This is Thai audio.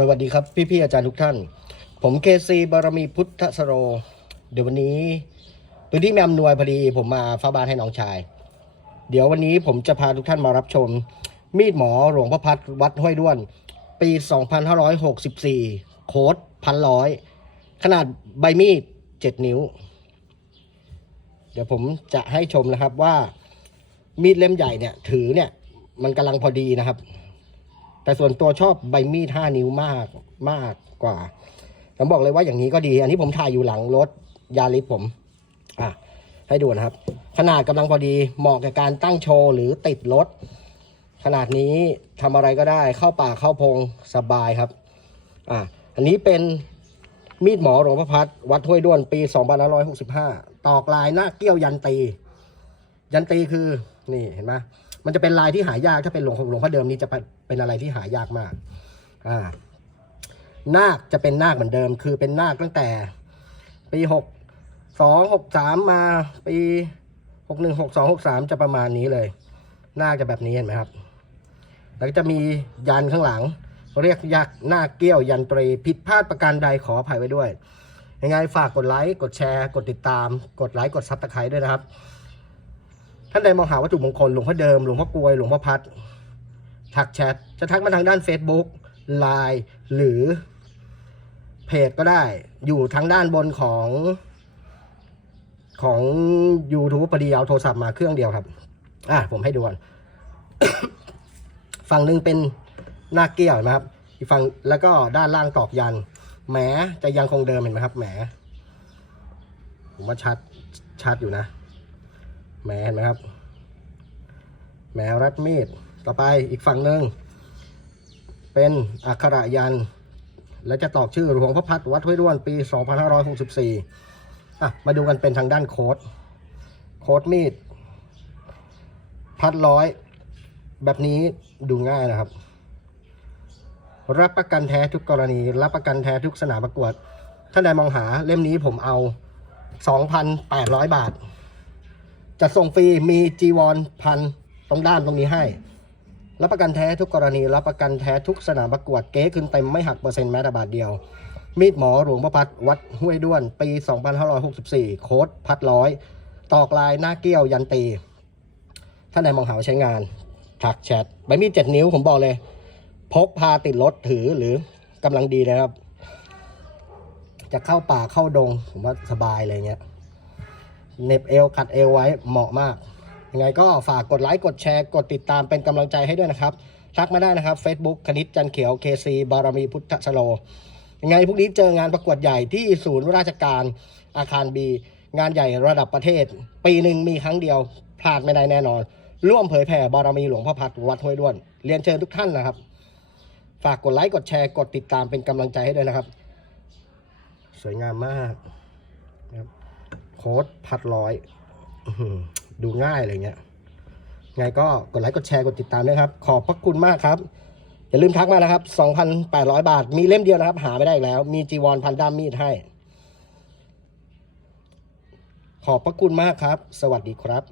สวัสดีครับพี่ๆอาจารย์ทุกท่าน ผมเคซีบารมีพุทธสโร เดี๋ยววันนี้พื้นที่แมอำนวยพอดี ผมมาเฝ้าบ้านให้น้องชาย เดี๋ยววันนี้ผมจะพาทุกท่านมารับชม มีดหมอหลวงพ่อพัดวัดห้วยด้วน ปี 2564 โค้ดพันร้อยขนาดใบมีด 7 นิ้ว เดี๋ยวผมจะให้ชมนะครับว่ามีดเล่มใหญ่เนี่ย ถือเนี่ย มันกำลังพอดีนะครับ แต่ส่วนตัวชอบใบมีดห้านิ้วมากมากกว่าผมบอกเลยว่าอย่างนี้ก็ดี อันนี้ผมถ่ายอยู่หลังรถยาริสผม อะ ให้ดูนะครับ ขนาดกำลังพอดีเหมาะกับการตั้งโชว์หรือติดรถ ขนาดนี้ทำอะไรก็ได้เข้าป่าเข้าพงสบายครับ อะ อันนี้เป็นมีดหมอหลวงพ่อพัดวัดห้วยด้วนปี2565 ตอกลายหน้าเกี้ยวยันตี ยันตีคือ นี่เห็นไหม มันจะเป็นลายที่หายากถ้าเป็นหลวงหลวงพ่อเดิมนี่จะเป็นอะไรที่หายากมากอ่านาคจะเป็นนาคเหมือนเดิม คือเป็นนาคตั้งแต่ ปีหกสองหกสามมาปีหกหนึ่งหกสองหกสามจะประมาณนี้เลย นาคจะแบบนี้เห็นไหมครับ แล้วก็จะมียันข้างหลัง เรียกยักษ์น้าเกี้ยวยันตรีผิดพลาดประการใดขออภัยไว้ด้วยยังไงฝากกดไลค์กดแชร์ กดติดตาม กดไลค์กดซับสไครต์ด้วยนะครับ ท่านใดมองหาวัตถุมงคลหลวงพ่อเดิมหลวงพ่อกลวยหลวงพ่อพัดทักแชทจะทักมาทางด้าน Facebook Line หรือเพจก็ได้ อยู่ทางด้านบนของของ YouTube พอดีเอาโทรศัพท์มาเครื่องเดียวครับ อะผมให้ดูก่อน ฝั่งหนึ่งเป็นหน้าเกี้ยวเห็นไหมครับอีกฝั่งแล้วก็ด้านล่างตอกยัน แหมจะยังคงเดิมเห็นไหมครับ แหมผมว่าชัดชัดอยู่นะ แมเห็นไหมครับแหมรัดมีดต่อไปอีกฝั่งหนึ่งเป็นอักขระยัน และจะตอกชื่อหลวงพ่อพัดวัดห้วยด้วนปี 2564อะมาดูกันเป็นทางด้านโค้ดโค้ดมีด พัดร้อย แบบนี้ดูง่ายนะครับ รับประกันแท้ทุกกรณี รับประกันแท้ทุกสนามประกวด ท่านใดมองหาเล่มนี้ผมเอา 2,800 บาท จะส่งฟรีมีจีวรพันตรงด้านตรงนี้ให้ รับประกันแท้ทุกกรณี รับประกันแท้ทุกสนามประกวดเก๊ขึ้นเต็มไม่หักเปอร์เซ็นต์แม้แต่บาทเดียว มีดหมอหลวงพ่อพัดวัดห้วยด้วน ปี 2564 โค้ดพัดร้อย ตอกลายหน้าเกี้ยวยันตี ท่านใดมองหาใช้งานทักแชทใบมีดเจ็ดนิ้วผมบอกเลย พกพาติดรถถือหรือกำลังดีนะครับ จะเข้าป่าเข้าดง ผมว่าสบายเลยเงี้ย เน็บเอวขัดเอวไว้เหมาะมาก ยังไงก็ฝากกดไลค์กดแชร์กดติดตามเป็นกำลังใจให้ด้วยนะครับ ทักมาได้นะครับ Facebook คณิตจันเขียว KC บารมีพุทธชโล ยังไงพรุ่งนี้เจองานประกวดใหญ่ที่ศูนย์ราชการอาคารบี งานใหญ่ระดับประเทศ ปีหนึ่งมีครั้งเดียวพลาดไม่ได้แน่นอน ร่วมเผยแผ่บารมีหลวงพ่อพัดวัดห้วยด้วน เรียนเชิญทุกท่านนะครับ ฝากกดไลค์กดแชร์กดติดตามเป็นกำลังใจให้ด้วยนะครับ สวยงามมากนะครับ โค้ดพัดร้อยอื้อหือดูง่ายอะไรเงี้ย ไงก็กดไลค์กดแชร์กดติดตามด้วยครับ ขอบพระคุณมากครับ อย่าลืมทักมานะครับ 2,800 บาท มีเล่มเดียวนะครับ หาไม่ได้อีกแล้ว มีจีวรพันด้ามมีดให้ ขอบพระคุณมากครับ สวัสดีครับ